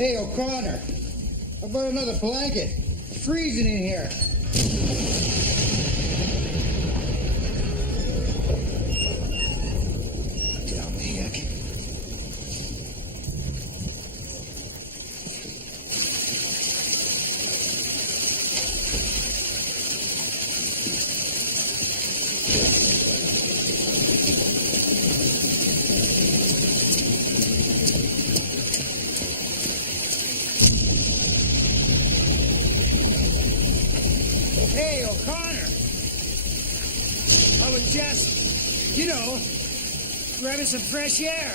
Hey, O'Connor. How about another blanket? It's freezing in here. Down the heck. Hey, O'Connor. I was just, grabbing some fresh air.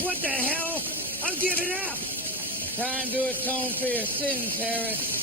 What the hell? I'm giving up. Time to atone for your sins, Harris.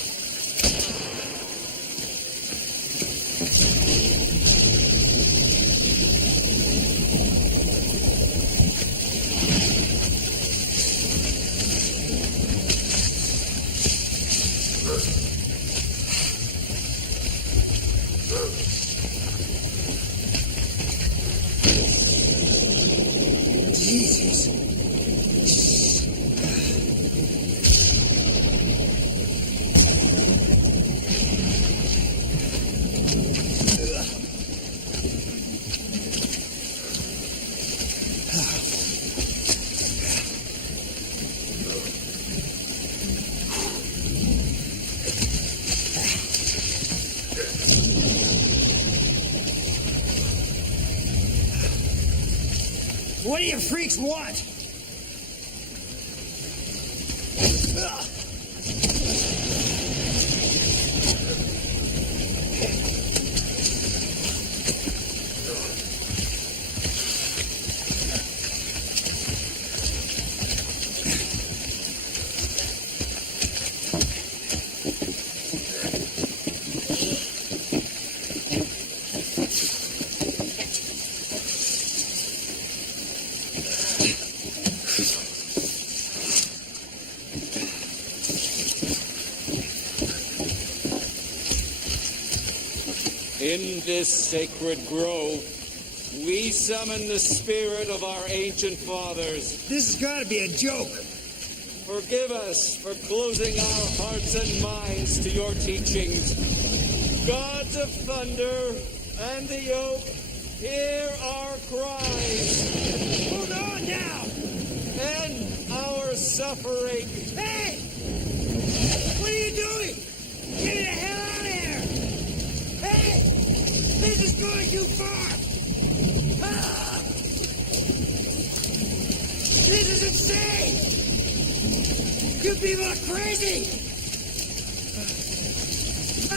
What do you freaks want? In this sacred grove, we summon the spirit of our ancient fathers. This has got to be a joke. Forgive us for closing our hearts and minds to your teachings. Gods of thunder and the oak, hear our cries. Hold on now. End our suffering. Hey! What are you doing? Get the hell out of here! Hey! This is going too far! Ah! This is insane! You people are crazy! Ah!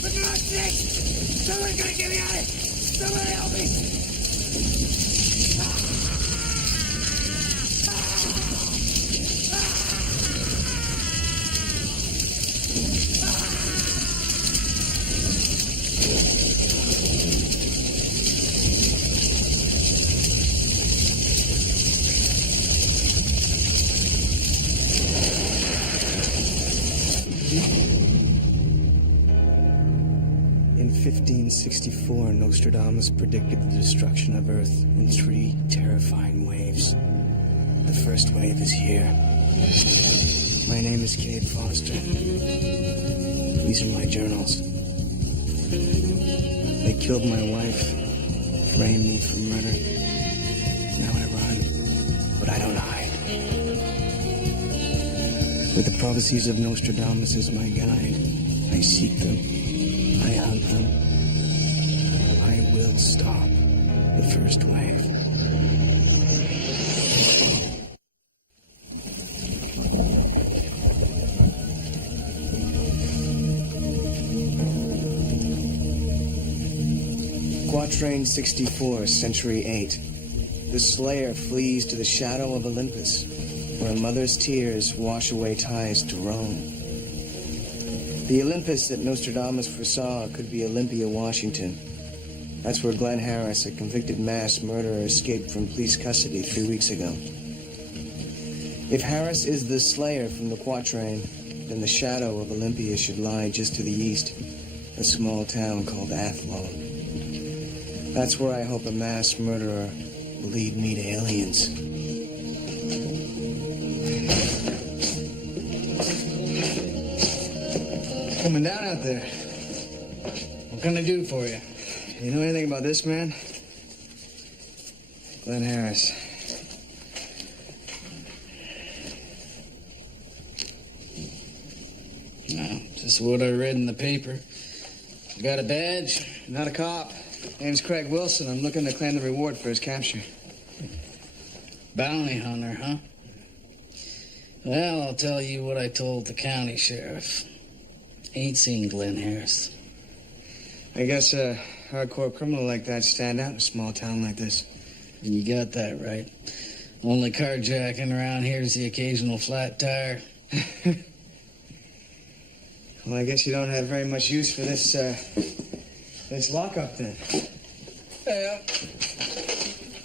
For God's sake! Someone's gonna get me out of it! Someone help me! In 1564, Nostradamus predicted the destruction of Earth in 3 terrifying waves. The first wave is here. My name is Cade Foster. These are my journals. They killed my wife, framed me for murder. Now I run, but I don't hide. With the prophecies of Nostradamus as my guide, I seek them. I hunt them. I will stop the first wave. Quatrain 64, Century 8. The Slayer flees to the shadow of Olympus, where a mother's tears wash away ties to Rome. The Olympus that Nostradamus foresaw could be Olympia, Washington. That's where Glenn Harris, a convicted mass murderer, escaped from police custody 3 weeks ago. If Harris is the slayer from the Quatrain, then the shadow of Olympia should lie just to the east, a small town called Athlone. That's where I hope a mass murderer will lead me to aliens. Coming down out there. What can I do for you? You know anything about this man? Glenn Harris. No, just what I read in the paper. You got a badge? Not a cop. Name's Craig Wilson. I'm looking to claim the reward for his capture. Bounty hunter, huh? Well, I'll tell you what I told the county sheriff. Ain't seen Glenn Harris. I guess a hardcore criminal like that stand out in a small town like this. You got that right. Only carjacking around here is the occasional flat tire. Well, I guess you don't have very much use for this lockup then. Yeah.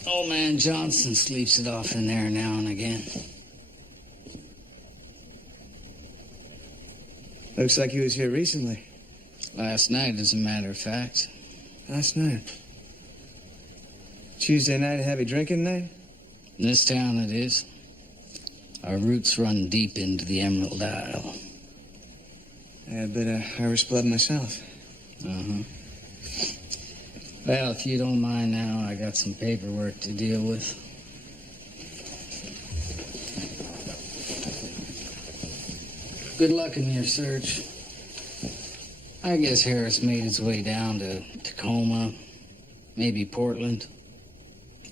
Old man Johnson sleeps it off in there now and again. Looks like he was here recently. Last night, as a matter of fact. Last night? Tuesday night, a heavy drinking night? In this town it is. Our roots run deep into the Emerald Isle. I had a bit of Irish blood myself. Uh-huh. Well, if you don't mind now, I got some paperwork to deal with. Good luck in your search. I guess Harris made his way down to Tacoma, maybe Portland.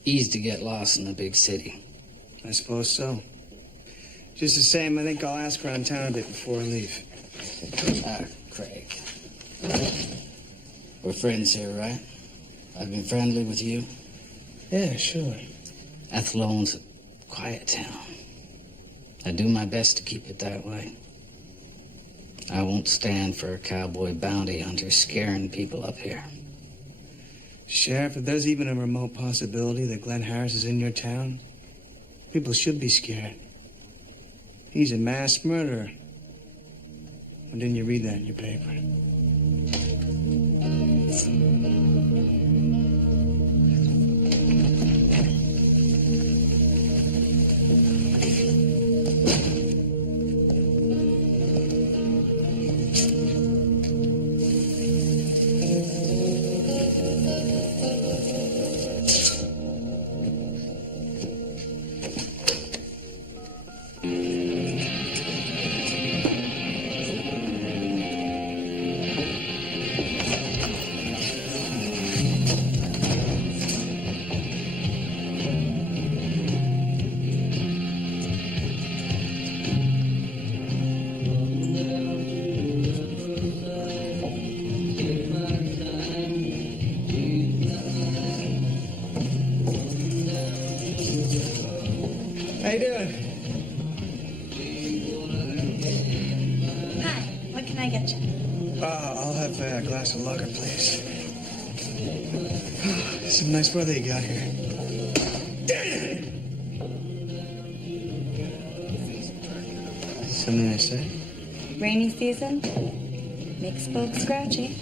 Easy to get lost in the big city. I suppose so. Just the same, I think I'll ask around town a bit before I leave. Craig. We're friends here, right? I've been friendly with you. Yeah, sure. Athlone's a quiet town. I do my best to keep it that way. I won't stand for a cowboy bounty hunter scaring people up here. Sheriff, if there's even a remote possibility that Glenn Harris is in your town, people should be scared. He's a mass murderer. Why didn't you read that in your paper? How you doing? Hi, what can I get you? I'll have a glass of lager, please. Some nice weather you got here. Something I say? Rainy season makes folks grouchy.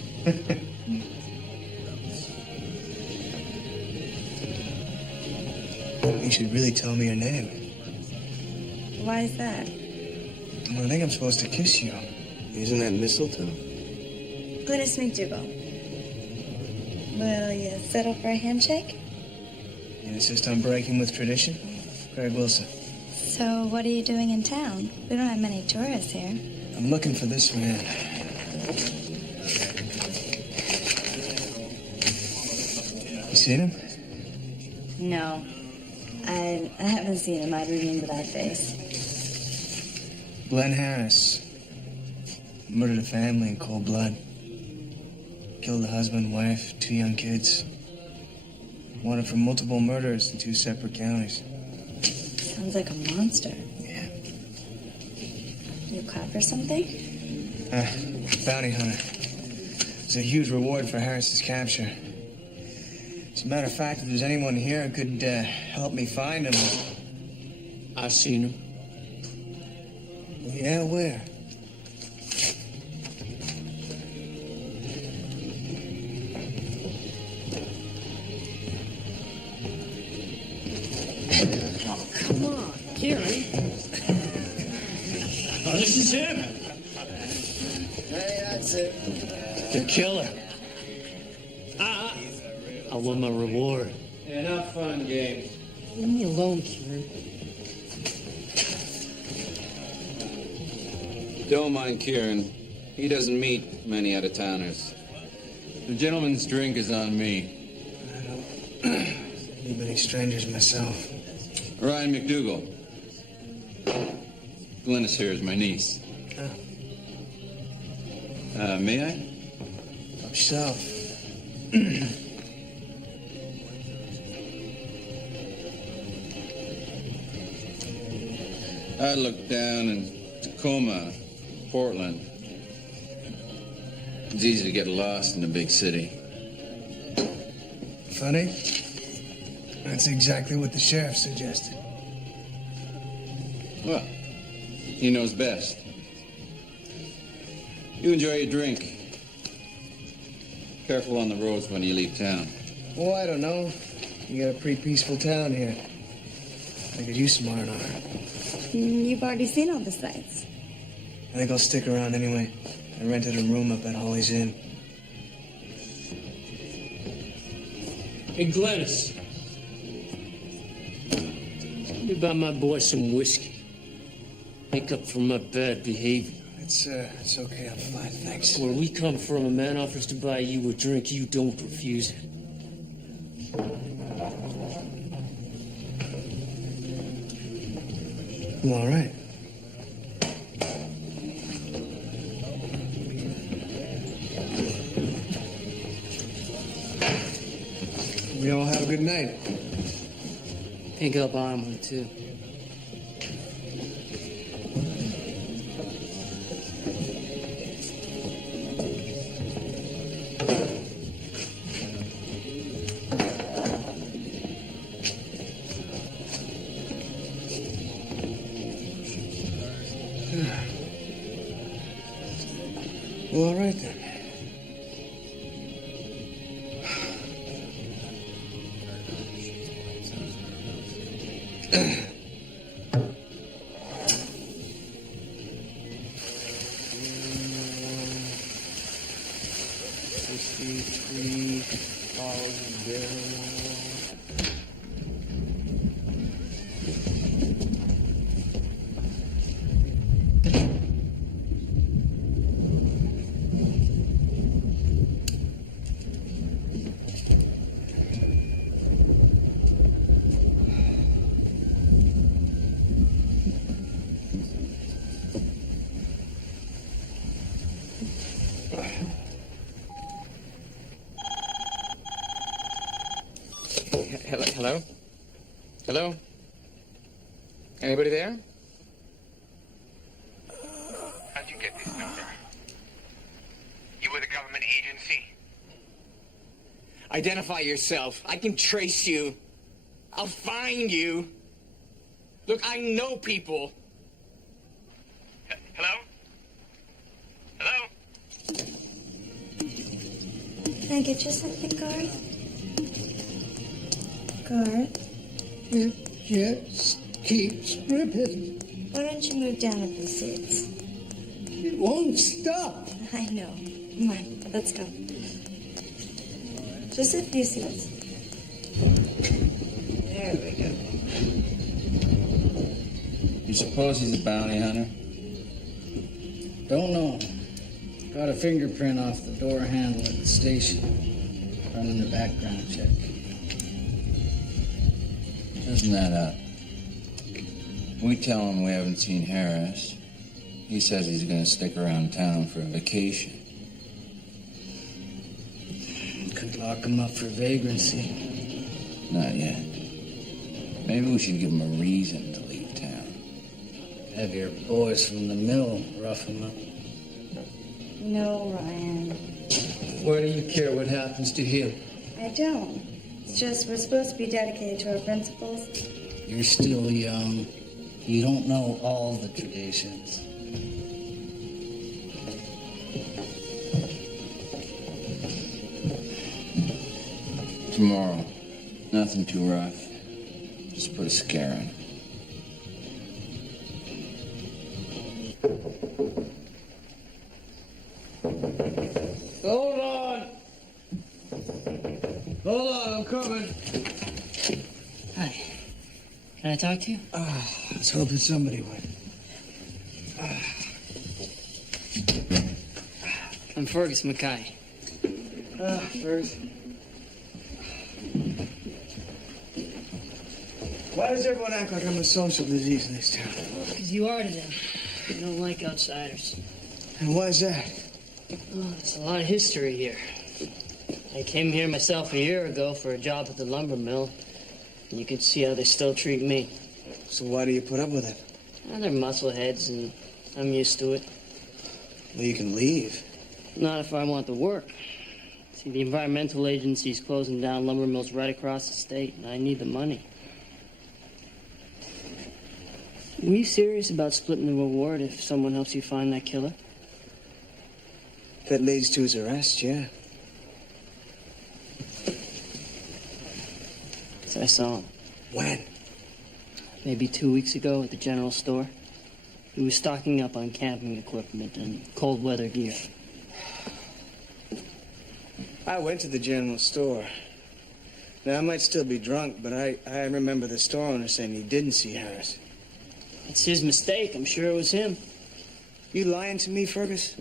You should really tell me your name. Why is that? Well, I think I'm supposed to kiss you. Isn't that mistletoe? Glynis McDougal. Will you settle for a handshake? You insist on breaking with tradition? Craig Wilson. So what are you doing in town? We don't have many tourists here. I'm looking for this man. You seen him? No. I haven't seen him. I'd remember that face. Glenn Harris. Murdered a family in cold blood. Killed a husband, wife, 2 young kids. Wanted for multiple murders in 2 separate counties. Sounds like a monster. Yeah. You a cop or something? Bounty hunter. It's a huge reward for Harris's capture. As a matter of fact, if there's anyone here who could help me find him... I seen him. Yeah, where? Oh, come on, Kieran. Oh, this is him. Hey, that's it. The killer. I want my reward. Enough fun games. Leave me alone, Kieran. Don't mind Kieran. He doesn't meet many out-of-towners. The gentleman's drink is on me. I don't need many strangers myself. Ryan McDougal. Glennis here is my niece. May I? Up south. I looked down in Tacoma, Portland. It's easy to get lost in a big city. Funny? That's exactly what the sheriff suggested. Well, he knows best. You enjoy your drink. Careful on the roads when you leave town. Oh, I don't know. You got a pretty peaceful town here. I could use some R&R. You've already seen all the sights. I think I'll stick around anyway. I rented a room up at Holly's Inn. Hey, Glennis. Tell me about my boy some whiskey. Make up for my bad behavior. It's okay. I'm fine, thanks. Where we come from, a man offers to buy you a drink, you don't refuse it. I'm all right. We all have a good night. Think I'll buy him one, too. Well, all right then. Hello? Hello? Anybody there? How'd you get this number? You with a government agency? Identify yourself. I can trace you. I'll find you. Look, I know people. Hello? Hello? Can I get you something, Garth? Garth, It just keeps ripping. why don't you move down a few seats? It won't stop. I know. Come on, let's go. Just a few seats. There we go. You suppose he's a bounty hunter? Don't know. Got a fingerprint off the door handle at the station. Running a background check. Isn't that up? We tell him we haven't seen Harris. He says he's going to stick around town for a vacation. Could lock him up for vagrancy. Not yet. Maybe we should give him a reason to leave town. Have your boys from the mill rough him up. No, Ryan. Why do you care what happens to him? I don't. It's just we're supposed to be dedicated to our principles. You're still young. You don't know all the traditions. Tomorrow. Nothing too rough. Just put a scare in. Hold on. Hold on, I'm coming. Hi. Can I talk to you? I was hoping somebody would. I'm Fergus Mackay. Fergus. Why does everyone act like I'm a social disease in this town? Because you are to them. You don't like outsiders. And why is that? Oh, there's a lot of history here. I came here myself a year ago for a job at the lumber mill. And you can see how they still treat me. So why do you put up with it? Well, they're muscleheads, and I'm used to it. Well, you can leave. Not if I want to work. See, the environmental agency's closing down lumber mills right across the state, and I need the money. Were you serious about splitting the reward if someone helps you find that killer? If that leads to his arrest, yeah. So I saw him. When? Maybe 2 weeks ago at the general store. He was stocking up on camping equipment and cold weather gear. I went to the general store. Now, I might still be drunk, but I remember the store owner saying he didn't see Harris. It's his mistake. I'm sure it was him. You lying to me, Fergus?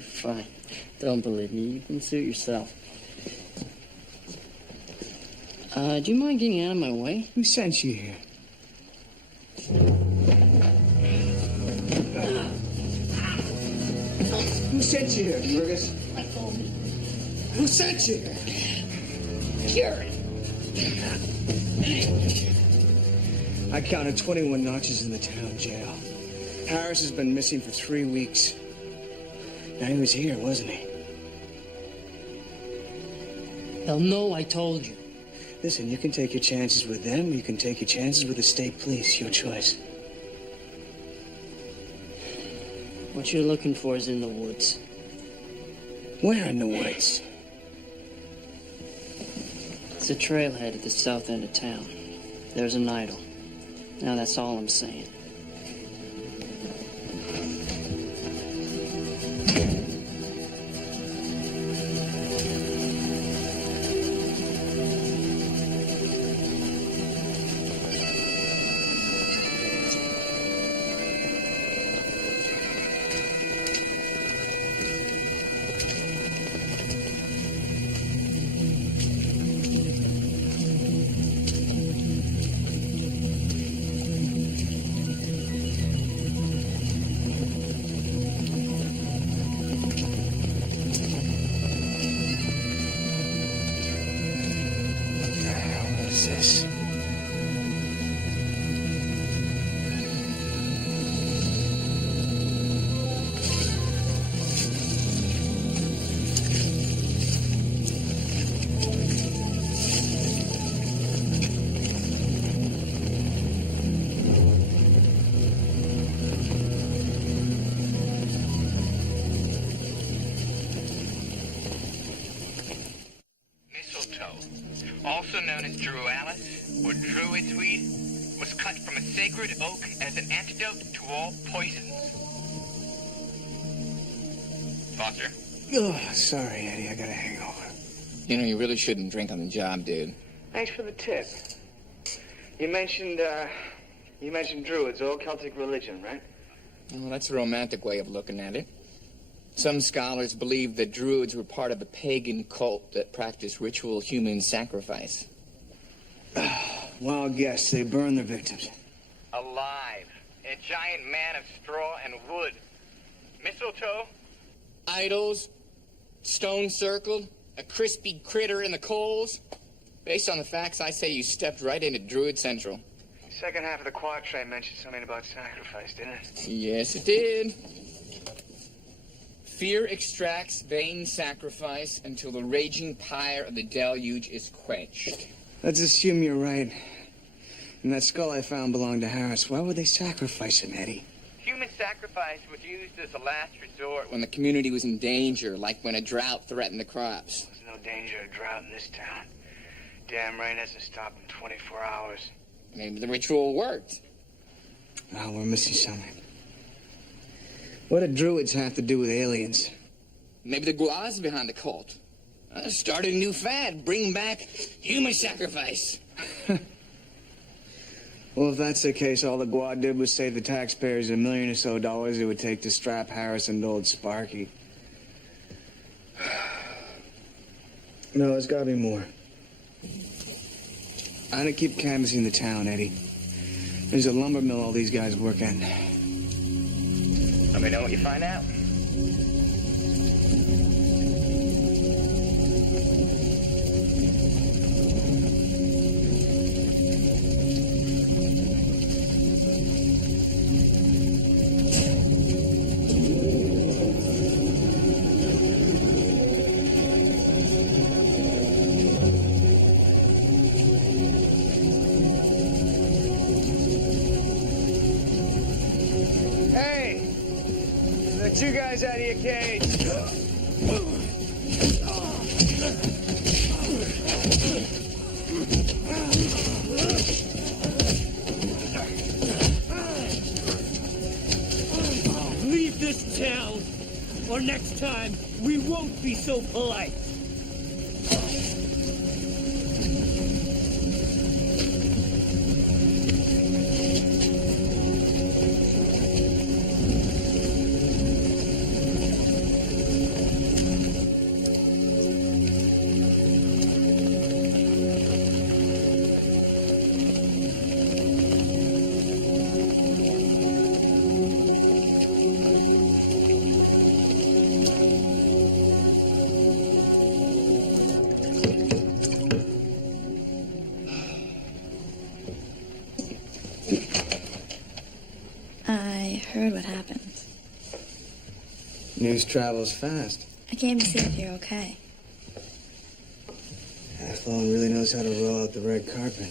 Fine. Don't believe me. You can suit yourself. Do you mind getting out of my way? Who sent you here? Who sent you here, Fergus? Who sent you here? Gary! I counted 21 notches in the town jail. Harris has been missing for 3 weeks. Now, he was here, wasn't he? They'll know I told you. Listen, you can take your chances with them, you can take your chances with the state police. Your choice. What you're looking for is in the woods. Where in the woods? It's a trailhead at the south end of town. There's an idol. Now, that's all I'm saying. Also known as drualis, or druid's weed, was cut from a sacred oak as an antidote to all poisons. Foster? Oh, sorry, Eddie, I got a hangover. You know, you really shouldn't drink on the job, dude. Thanks for the tip. You mentioned druids, old Celtic religion, right? Well, that's a romantic way of looking at it. Some scholars believe that druids were part of a pagan cult that practiced ritual human sacrifice. Wild guess, they burn their victims. Alive. A giant man of straw and wood. Mistletoe? Idols, stone circled, a crispy critter in the coals. Based on the facts, I say you stepped right into Druid Central. Second half of the quatrain mentioned something about sacrifice, didn't it? Yes, it did. Fear extracts vain sacrifice until the raging pyre of the deluge is quenched. Let's assume you're right. And that skull I found belonged to Harris. Why would they sacrifice him, Eddie? Human Human sacrifice was used as a last resort when the community was in danger, like when a drought threatened the crops. There's no danger of drought in this town. Damn rain hasn't stopped in 24 hours. Maybe the ritual worked. Oh, we're missing something. What do druids have to do with aliens? Maybe the Gua's behind the cult. Started a new fad, bring back human sacrifice. Well, if that's the case, all the Gua did was save the taxpayers $1 million or so it would take to strap Harrison to old Sparky. No, there's gotta be more. I'm gonna keep canvassing the town, Eddie. There's a lumber mill all these guys work at. Let me know what you find out. Hey! Let you guys out of your cage. Leave this town, or next time we won't be so polite. I heard what happened. News travels fast. I came to see if you're okay. Athlone really knows how to roll out the red carpet.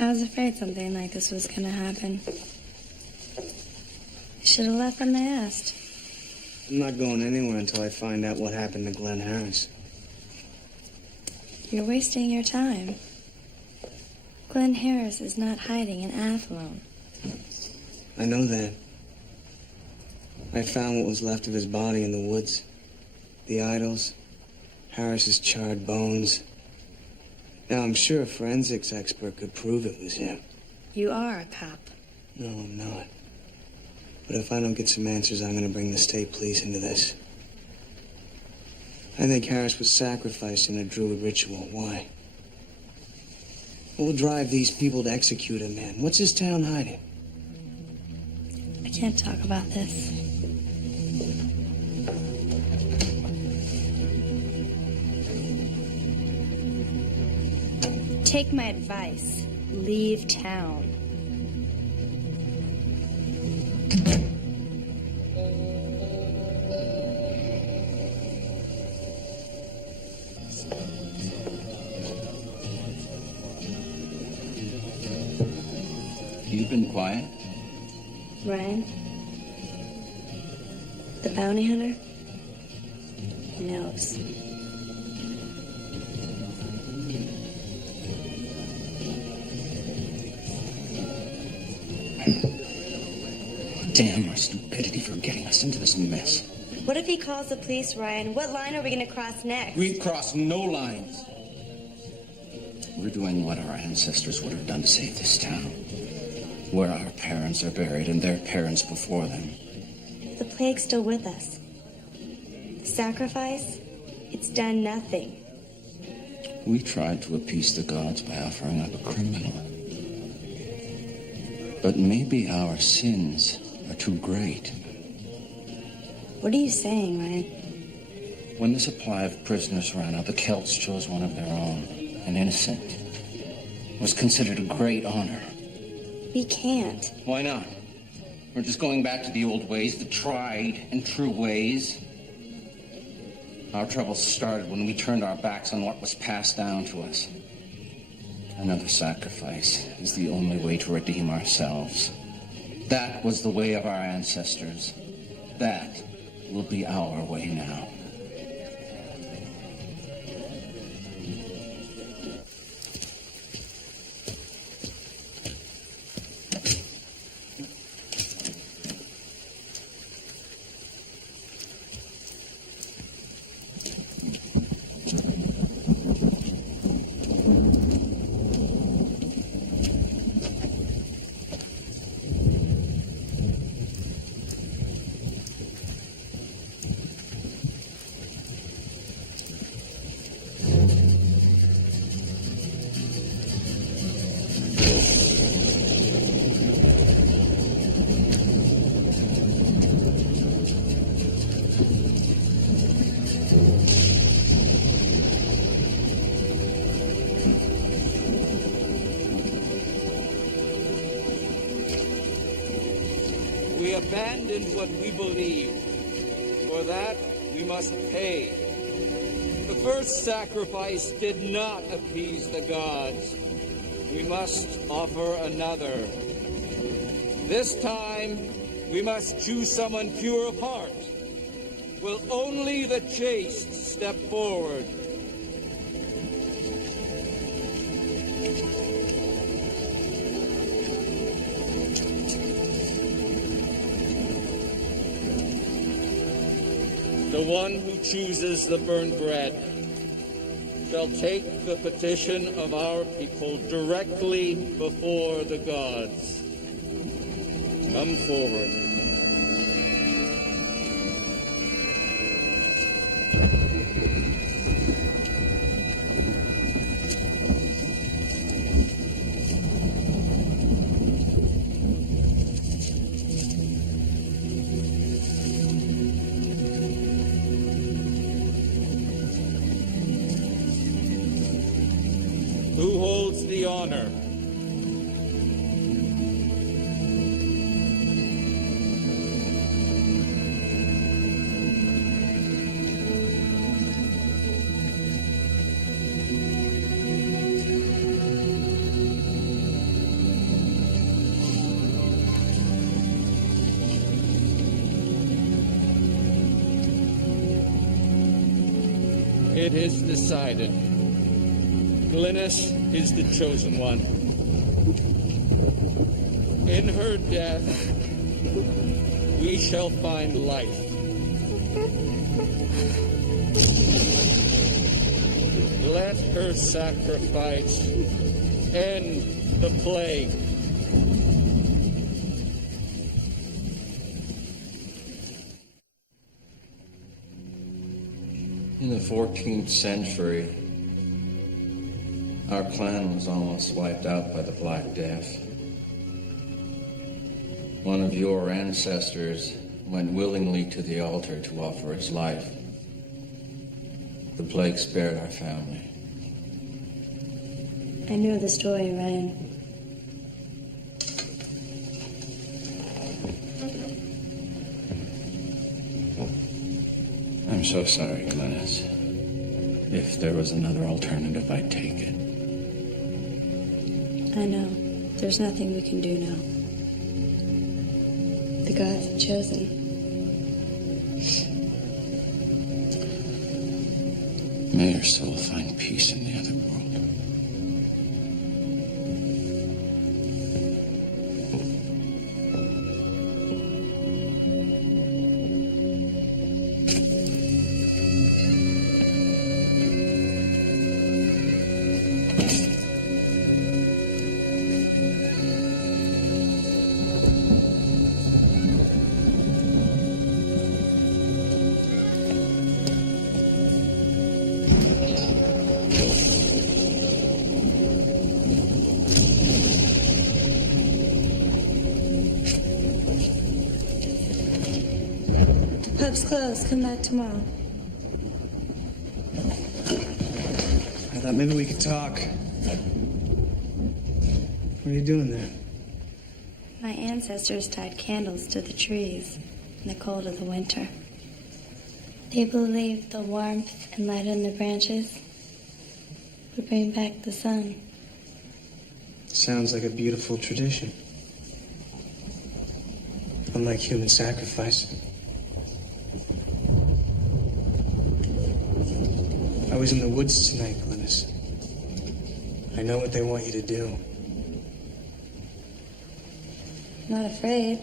I was afraid something like this was gonna happen. Should have left when they asked. I'm not going anywhere until I find out what happened to Glenn Harris. You're wasting your time. Glenn Harris is not hiding in Athlone. I know that. I found what was left of his body in the woods. The idols, Harris's charred bones. Now, I'm sure a forensics expert could prove it was him. You are a cop. No, I'm not. But if I don't get some answers, I'm going to bring the state police into this. I think Harris was sacrificed in a druid ritual. Why? What will drive these people to execute a man? What's this town hiding? I can't talk about this. Take my advice. Leave town. You've been quiet. Ryan? The bounty hunter? He knows. Damn our stupidity for getting us into this mess. What if he calls the police, Ryan? What line are we going to cross next? We've crossed no lines. We're doing what our ancestors would have done to save this town. Where our parents are buried and their parents before them. The plague's still with us. The sacrifice, it's done nothing. We tried to appease the gods by offering up a criminal. But maybe our sins are too great. What are you saying, Ryan? When the supply of prisoners ran out, the Celts chose one of their own, an innocent. It was considered a great honor. We can't. Why not? We're just going back to the old ways, the tried and true ways. Our troubles started when we turned our backs on what was passed down to us. Another sacrifice is the only way to redeem ourselves. That was the way of our ancestors. That will be our way now. We abandoned what we believed. For that, we must pay. The first sacrifice did not appease the gods. We must offer another. This time, we must choose someone pure of heart. Will only the chaste step forward? The one who chooses the burned bread shall take the petition of our people directly before the gods. Come forward. Who holds the honor? It is decided. Glynis is the chosen one. In her death, we shall find life. Let her sacrifice end the plague. In the 14th century, our clan was almost wiped out by the Black Death. One of your ancestors went willingly to the altar to offer his life. The plague spared our family. I know the story, Ryan. I'm so sorry, Glynis. If there was another alternative, I'd take it. I know. There's nothing we can do now. The gods have chosen. May your soul find peace in the other world. Pub's closed. Come back tomorrow. I thought maybe we could talk. What are you doing there? My ancestors tied candles to the trees in the cold of the winter. They believed the warmth and light in the branches would bring back the sun. Sounds like a beautiful tradition. Unlike human sacrifice. I was in the woods tonight, Glynis. I know what they want you to do. I'm not afraid.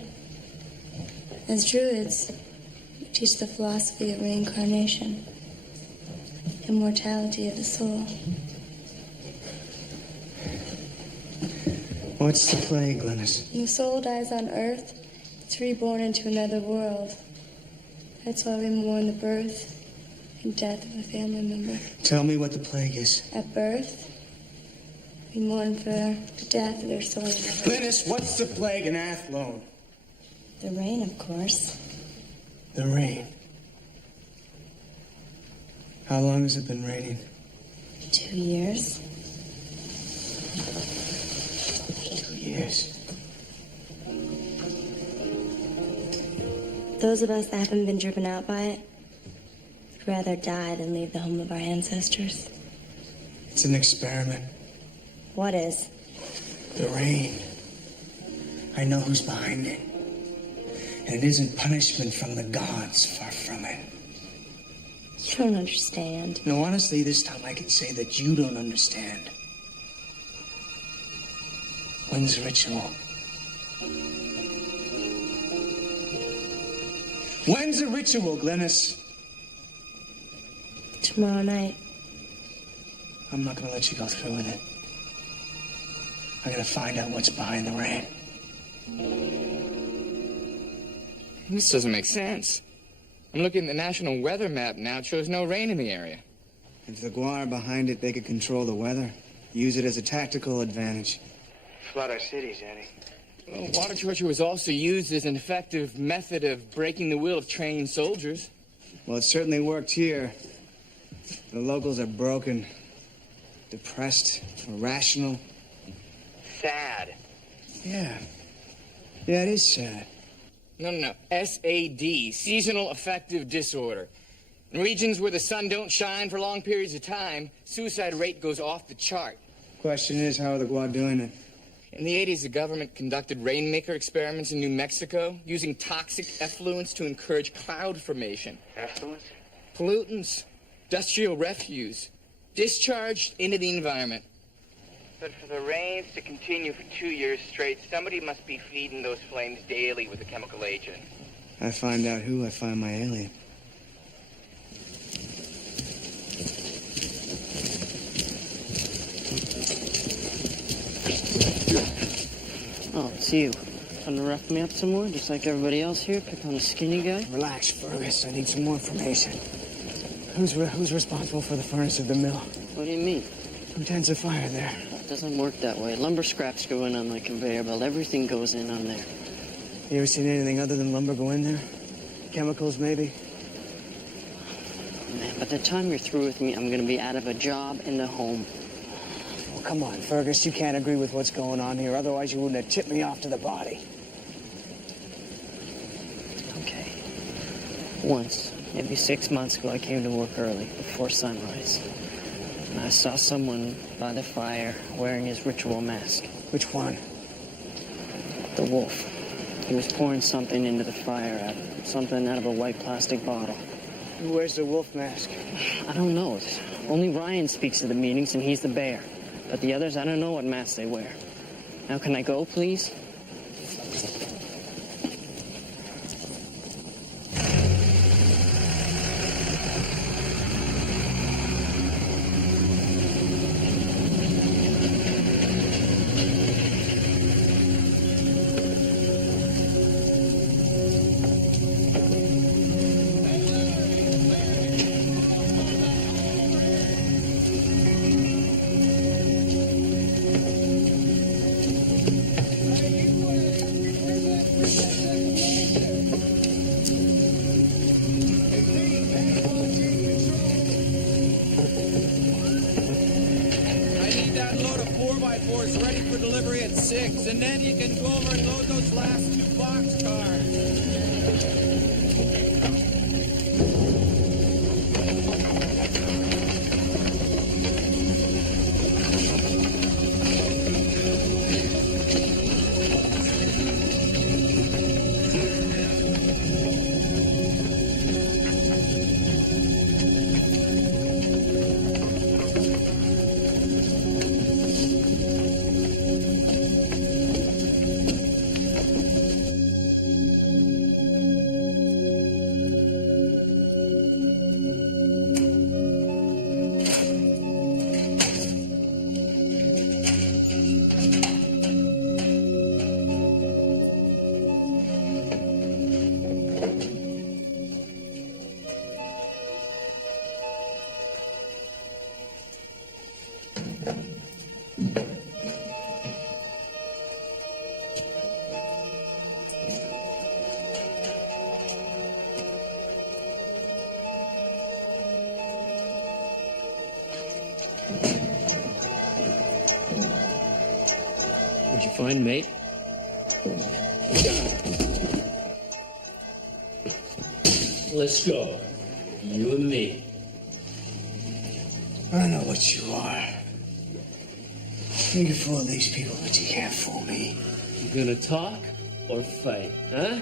As druids, we teach the philosophy of reincarnation, immortality of the soul. What's the plague, Glynis? When the soul dies on Earth, it's reborn into another world. That's why we mourn the birth and death of a family member. Tell me what the plague is. At birth, we mourn for the death of their soul. Glynis, what's the plague in Athlone? The rain, of course. The rain. How long has it been raining? 2 years. 2 years. Those of us that haven't been driven out by it would rather die than leave the home of our ancestors. It's an experiment. What is? The rain. I know who's behind it. And it isn't punishment from the gods, far from it. You don't understand. No, honestly, this time I can say that you don't understand. When's the ritual? When's the ritual, Glynis? Tomorrow night. I'm not gonna let you go through with it. I'm gonna find out what's behind the rain. This doesn't make sense. I'm looking at the national weather map now. It shows no rain in the area. If the Guar are behind it, they could control the weather. Use it as a tactical advantage. Flood our cities, Eddie. Well, water torture was also used as an effective method of breaking the will of trained soldiers. Well, it certainly worked here. The locals are broken, depressed, irrational. Sad. Yeah. Yeah, it is sad. No. SAD, seasonal affective disorder. In regions where the sun don't shine for long periods of time, suicide rate goes off the chart. Question is, how are the Guar doing it? In the 80s, the government conducted rainmaker experiments in New Mexico, using toxic effluents to encourage cloud formation. Effluents? Pollutants, industrial refuse, discharged into the environment. But for the rains to continue for 2 years straight, somebody must be feeding those flames daily with a chemical agent. I find out who, I find my alien. Oh, it's you. Trying to rough me up some more, just like everybody else here? Pick on a skinny guy? Relax, Fergus. I need some more information. Who's responsible for the furnace of the mill? What do you mean? Who tends to fire there? It doesn't work that way. Lumber scraps go in on the conveyor belt. Everything goes in on there. You ever seen anything other than lumber go in there? Chemicals, maybe? Man, by the time you're through with me, I'm gonna be out of a job and a home. Well, come on, Fergus. You can't agree with what's going on here. Otherwise, you wouldn't have tipped me off to the body. Okay. Once, maybe 6 months ago, I came to work early, before sunrise. And I saw someone by the fire wearing his ritual mask. Which one? The wolf. He was pouring something into the fire, something out of a white plastic bottle. Who wears the wolf mask? I don't know. Only Ryan speaks at the meetings, and he's the bear. But the others, I don't know what masks they wear. Now, can I go, please? And then you can go over and load those last 2 boxcars. What'd you find, mate? Let's go. You and me. I know what you are. You can fool these people, but you can't fool me. You gonna talk or fight, huh?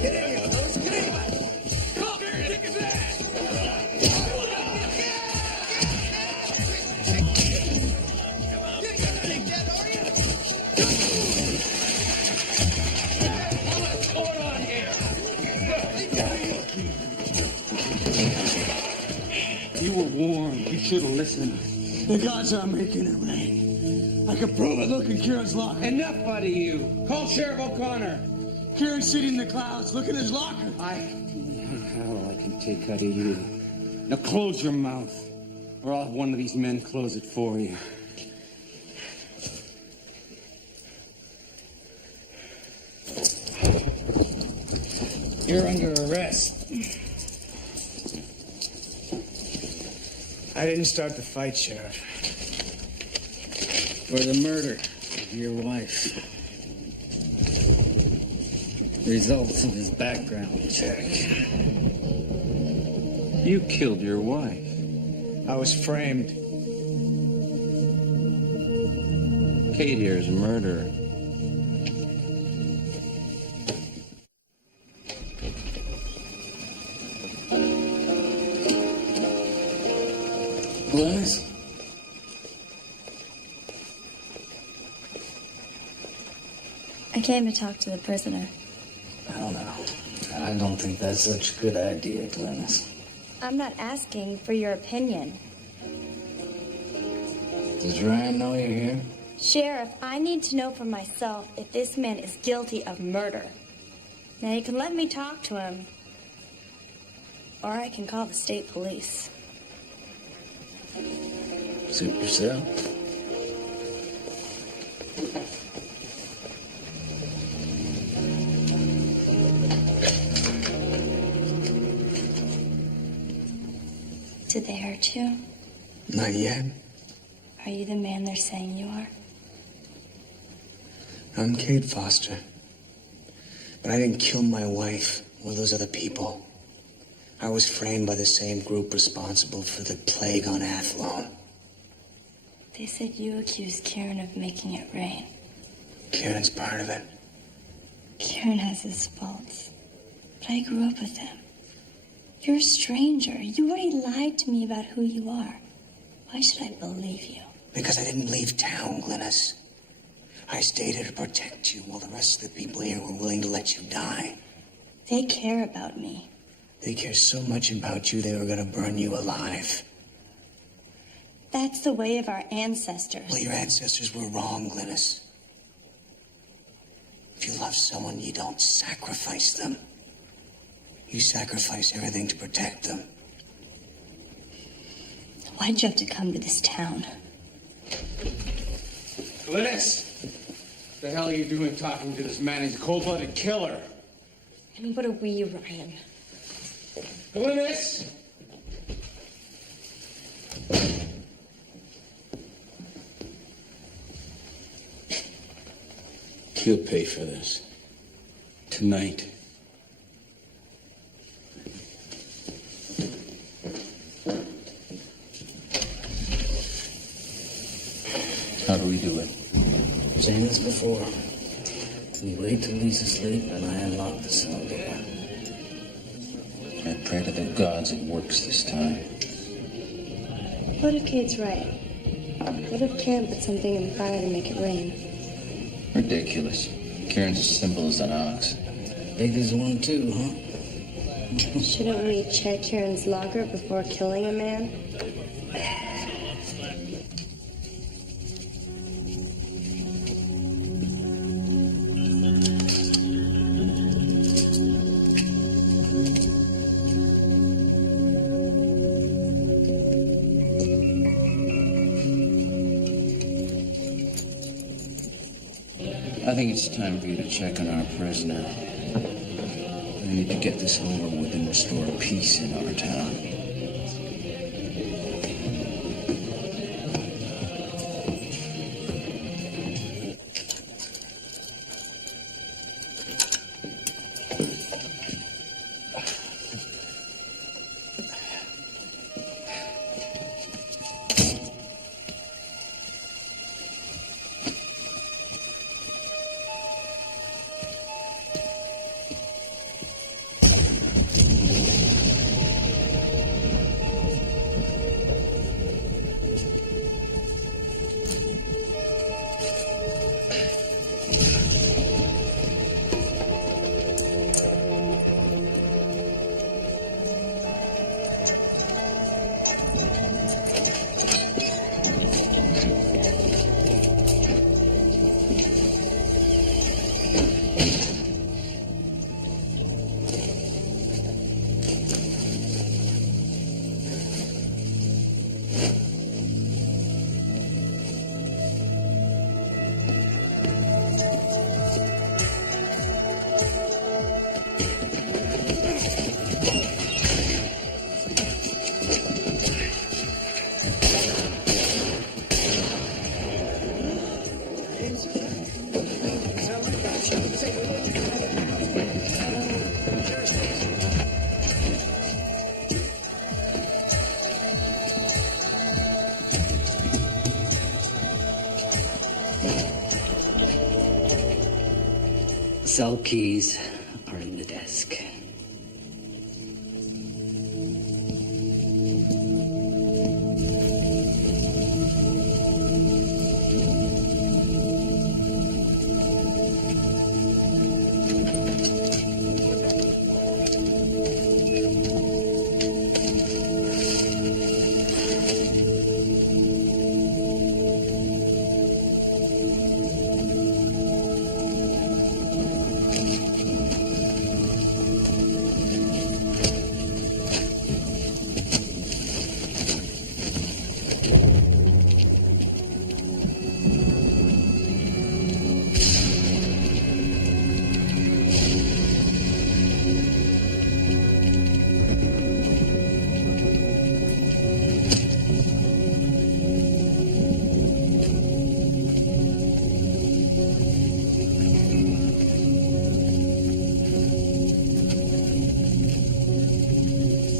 Get in here, fellas. Get in here. Come on, kick his ass. You were warned. You should have listened. The gods are making it rain. I can prove it. Look in Kieran's locker. Enough out of you. Call Sheriff O'Connor. Kieran's sitting in the clouds. Look in his locker. How I can take out of you. Now close your mouth, or I'll have one of these men close it for you. You're under arrest. I didn't start the fight, Sheriff. For the murder of your wife. Results of his background check. You killed your wife. I was framed. Kate here is a murderer. Glennis? I came to talk to the prisoner. I don't know. I don't think that's such a good idea, Glennis. I'm not asking for your opinion. Does Ryan know you're here? Sheriff, I need to know for myself if this man is guilty of murder. Now, you can let me talk to him, or I can call the state police. Suit yourself. Did they hurt you? Not yet. Are you the man they're saying you are? I'm Kate Foster. But I didn't kill my wife or those other people. I was framed by the same group responsible for the plague on Athlone. They said you accused Kieran of making it rain. Kieran's part of it. Kieran has his faults, but I grew up with him. You're a stranger. You already lied to me about who you are. Why should I believe you? Because I didn't leave town, Glennis. I stayed here to protect you while the rest of the people here were willing to let you die. They care about me. They care so much about you, they were gonna burn you alive. That's the way of our ancestors. Well, your ancestors were wrong, Glennis. If you love someone, you don't sacrifice them. You sacrifice everything to protect them. Why'd you have to come to this town? Glennis! What the hell are you doing talking to this man? He's a cold-blooded killer. And what are we, Ryan? Glennis! He'll pay for this. Tonight. How do we do it? Same as before. We wait till he's asleep and I unlock the cell door. I pray to the gods it works this time. What if Kate's right? What if Kieran put something in the fire to make it rain? Ridiculous. Kieran's as simple as an ox. Big as one too, huh? Shouldn't we check Kieran's locker before killing a man? I think it's time for you to check on our prisoner. We need to get this over with and restore peace in our town. Cell keys are in the desk.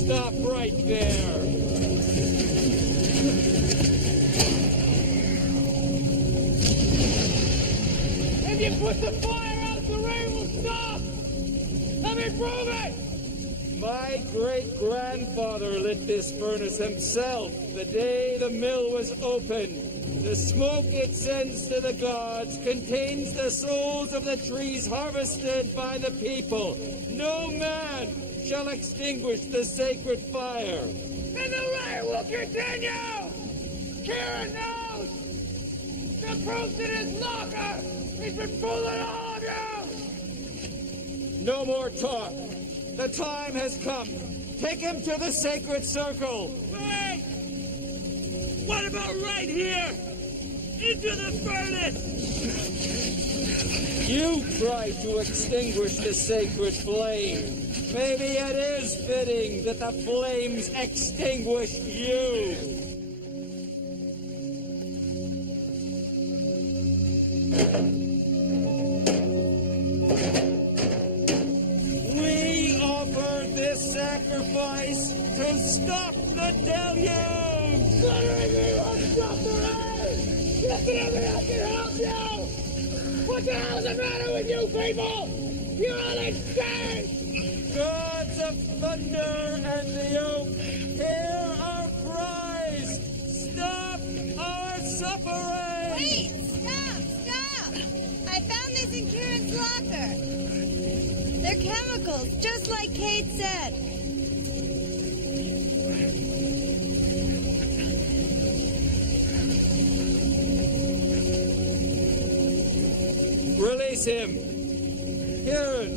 Stop right there! If you put the fire out, the rain will stop! Let me prove it! My great-grandfather lit this furnace himself the day the mill was opened. The smoke it sends to the gods contains the souls of the trees harvested by the people. No man shall extinguish the sacred fire. And the rain will continue! Kieran knows! The proof's in his locker! He's been fooling all of you! No more talk. The time has come. Take him to the sacred circle. Wait! What about right here? Into the furnace! You tried to extinguish the sacred flame. Maybe it is fitting that the flames extinguish you. We offer this sacrifice to stop the deluge! Literally, will stop the rain! Listen to me, I can help you! What the hell's the matter with you people? You're all insane! Gods of thunder and the oak, hear our cries! Stop our suffering! Wait! Stop! Stop! I found this in Kieran's locker. They're chemicals, just like Kate said. Release him! Kieran,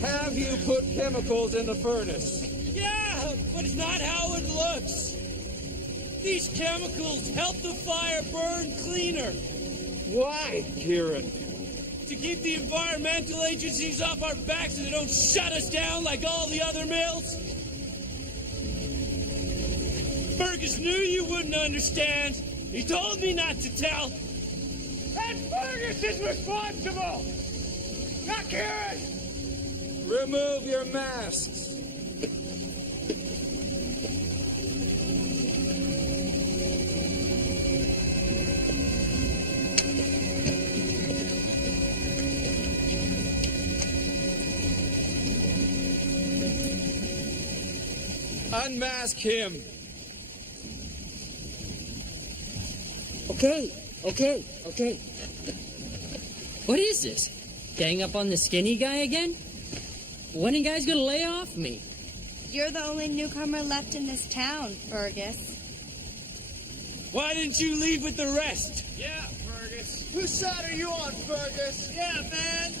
have you put chemicals in the furnace? Yeah, but it's not how it looks. These chemicals help the fire burn cleaner. Why, Kieran? to keep the environmental agencies off our backs so they don't shut us down like all the other mills? Fergus knew you wouldn't understand. He told me not to tell. And Fergus is responsible! Not Kieran! Remove your masks. Unmask him. Okay. What is this? Gang up on the skinny guy again? When are you guys gonna lay off me? You're the only newcomer left in this town, Fergus. Why didn't you leave with the rest? Yeah, Fergus. Whose side are you on, Fergus? Yeah, man.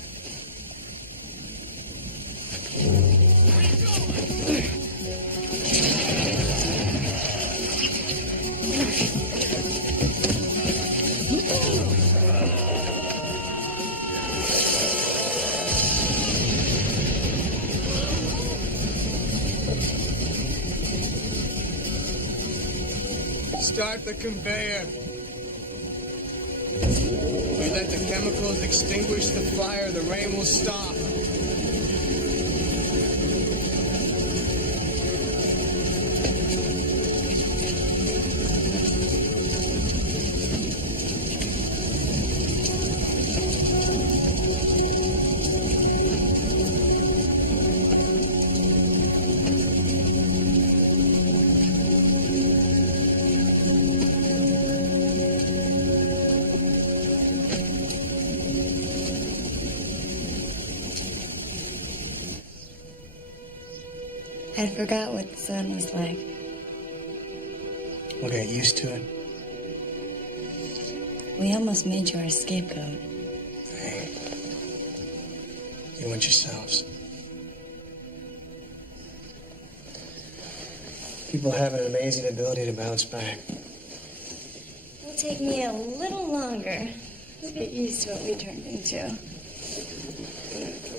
Start the conveyor. We let the chemicals extinguish the fire, the rain will stop. I forgot what the sun was like. We'll get used to it. We almost made you our scapegoat. Hey, you went yourselves. People have an amazing ability to bounce back. It'll take me a little longer to get used to what we turned into.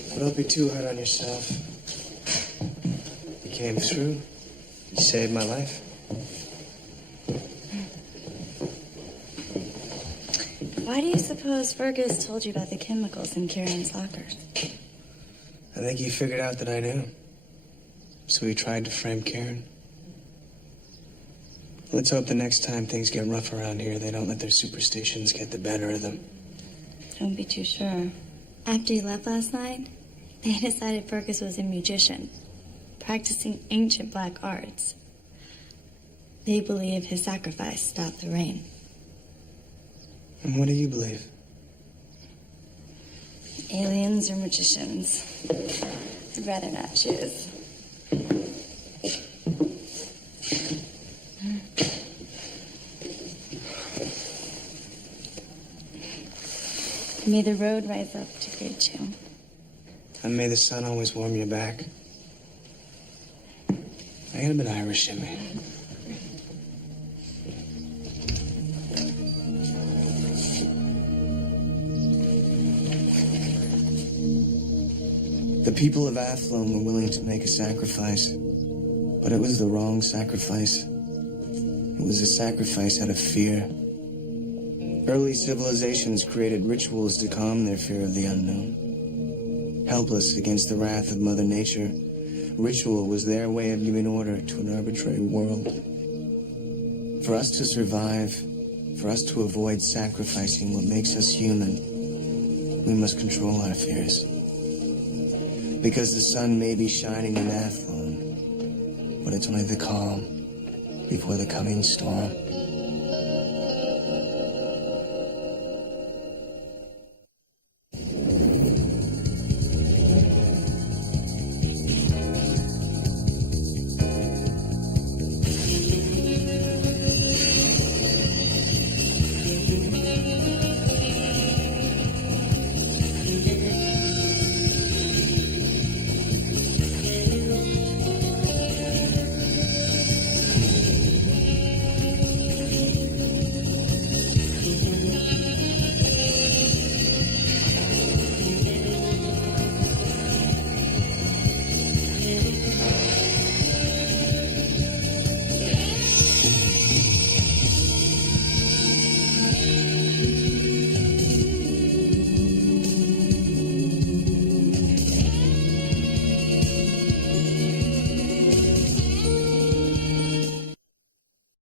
But don't be too hard on yourself. You came through. You saved my life. Why do you suppose Fergus told you about the chemicals in Kieran's lockers? I think he figured out that I knew. So he tried to frame Kieran. Let's hope the next time things get rough around here, they don't let their superstitions get the better of them. Don't be too sure. After you left last night, they decided Fergus was a magician, practicing ancient black arts. They believe his sacrifice stopped the rain. And what do you believe? Aliens or magicians? I'd rather not choose. May the road rise up to greet you. And may the sun always warm your back. I got a bit Irish in me. The people of Athlone were willing to make a sacrifice, but it was the wrong sacrifice. It was a sacrifice out of fear. Early civilizations created rituals to calm their fear of the unknown. Helpless against the wrath of Mother Nature, ritual was their way of giving order to an arbitrary world. For us to survive, for us to avoid sacrificing what makes us human, we must control our fears. Because the sun may be shining in Athlone, but it's only the calm before the coming storm.